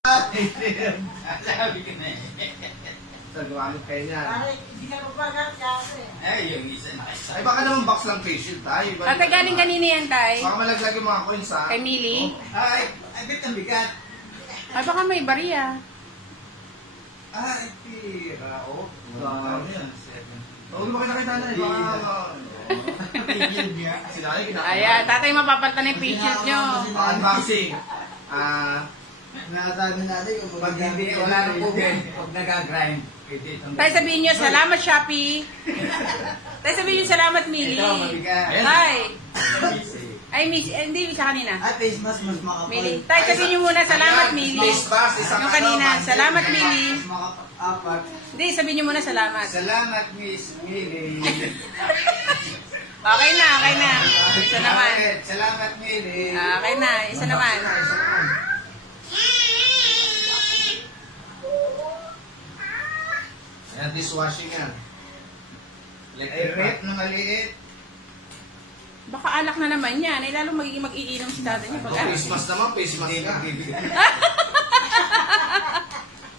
Sabi ko na eh. Sa gumamit kayo niyan. Hindi ka mapagat kasi. Yung isa na isa. Ay, baka naman box lang face shield tayo. Ate, galing kanina yan, Tay. Baka malaglag yung mga coins, ha? Kay Millie. Ay, bit ang bigat. Ay, baka may bariya. Pira. Oh, Wow. Oo, di ba kita na? Baka... Sila ay kinakain. Ayan, tatay mapapalta na yung pictures nyo. Unboxing. Nasabi natin kung Pag hindi, wala nang pugin. Pag nag-grind. Tay, sabihin nyo, salamat, Shopee. Tay, sabihin nyo, salamat, Ito, Millie. mabigat. Tay. Ay, Miss, hindi, sa kanina. At face mask mas makapal. Millie. Tay, sabihin nyo muna, salamat, Millie. Face mask, isang Yung kanina, ano, salamat, Millie. Mas makapal. Hindi, sabihin nyo muna, salamat. Salamat, Miss Millie. Okay na, okay na. Isa naman. Salamat, Millie. Okay na, isa naman. Ayan, dishwashing yan. Ay, rep na maliit. Baka alak na naman yan. Ay, lalo magiging mag-iinom si tatay niya. Oh, Pag face mask naman, face mask Hindi ka. magbibigay.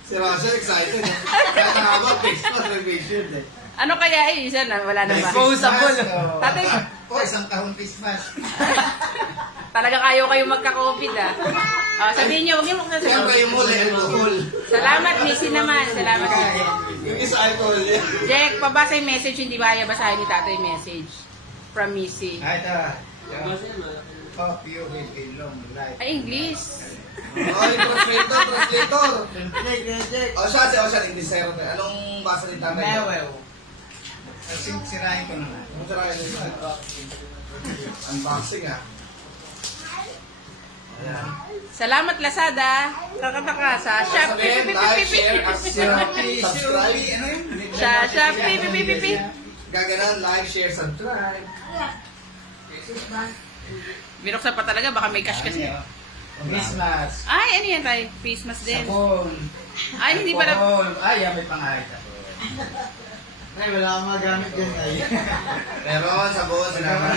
Si Roger excited. Kaya nakabang face mask, may face shield eh. ano kaya eh? Isa na, wala na ba? Disposable. Tatay, Isang kahon face mask. talaga kayo magka-COVID ah. Sabihin niyo, huwag niyo mukha Yan ba yung muli? Alcohol. Salamat, Missy naman. Salamat, Missy. Yung isa alcohol yan. Jack, pabasa yung message, hindi ba kaya basahin ni tatay yung message? From Missy. Ito. Hope you will be long life. Ay, English. Ay, translator. Check. O siya, hindi sa'yo. Anong basa ni tatay? Mewew. Sirahin ko na nga. Anong sarayan nito? Unboxing ah. Ayan. Salamat, Lazada. Kakataka sa Shopee. Sabihin, like, share, Shopee, subscribe. ano yun? Shopee. Gaganan, like, share, subscribe. Binuksan pa talaga, baka may cash kasi. Christmas. Ay, ano yan tayo? Christmas din. Sabon. Ay, hindi pala. Sabon. Ay, may pangahit ako. Ay, wala akong magamit yan ay. Meron, sabon, salamat.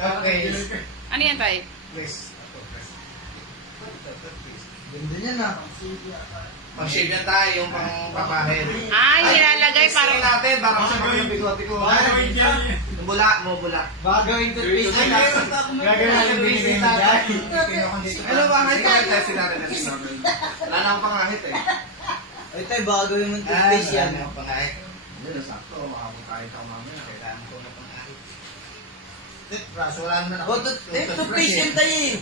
Okay. Ano yan tayo? Please. Ganda niya na. Pag-shave na tayo, yung pang-papahid. Ay, nilalagay Parang parang... natin, parang sa mga bigote ko. Mubula, mubula. Baka gawin toothpaste Ay, na. meron pa akong Gagawin natin binibigay ni Dad. Ano ba, kahit tayo sinabi na sinabi. Wala na akong pangahit eh. Ay, tayo, baka gawin mo toothpaste yan. Ano pangahit? Hindi na sakto, makabot tayo tayo mamaya. Kailangan ko na pangahit. Toothbrush, wala naman ako. Oh, toothpaste yan tayo eh.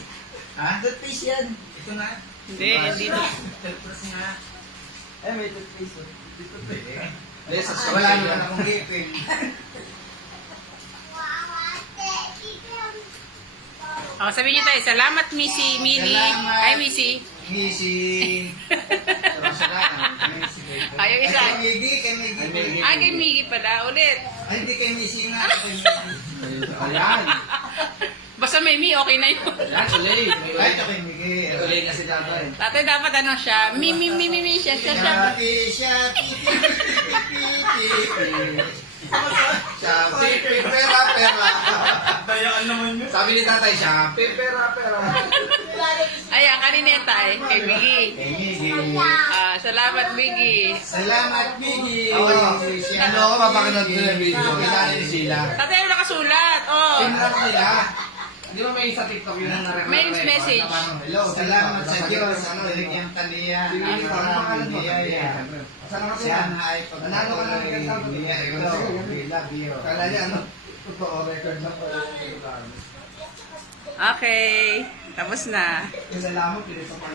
Ha? Toothpaste yan. Ito na. Hindi to. Toothbrush nga. Ay, may toothpaste. Hindi, sa Wala naman akong ngipin. Sabihin niyo tayo, salamat, Missy, Millie. Salamat. Ay, Missy. Missy. Ay, yung isa. Kay Miggy, kay Miggy. Ay, kay Miggy pala. Ulit. Ay, hindi kay Missy nga. Kay Miggy. Ayan. Basta may mi, okay na yun. Ayan, ulay. Ay, ito kay Miggy. Ulay kasi tatay. Tatay dapat ano siya, mi, siya. Shopee, Shopee, Shopee, pera. Dayaan naman yun. Sabi ni tatay, Shopee, pera. Ayan, kanina yan tayo, kay Miggy. Kay Miggy. Salamat, Miggy. Salamat, Miggy. Ano ako, mapakinood ko yung video. Kailangan ni Sheila. Tatay, ano nakasulat? Oh. Pinrap nila. Di ba may sa TikTok yun ang narecord? May message. Hello, Salamat sa Diyos. Binigyan ka niya. Ang pangalan mo. Biyaya. Saan ka Sana kaya? ay Nanalo ka ng kanta. Biyaya. We love you. Kala niya ano? Totoo, record na po. Okay. Tapos na. Yung alam mo, pinito pa.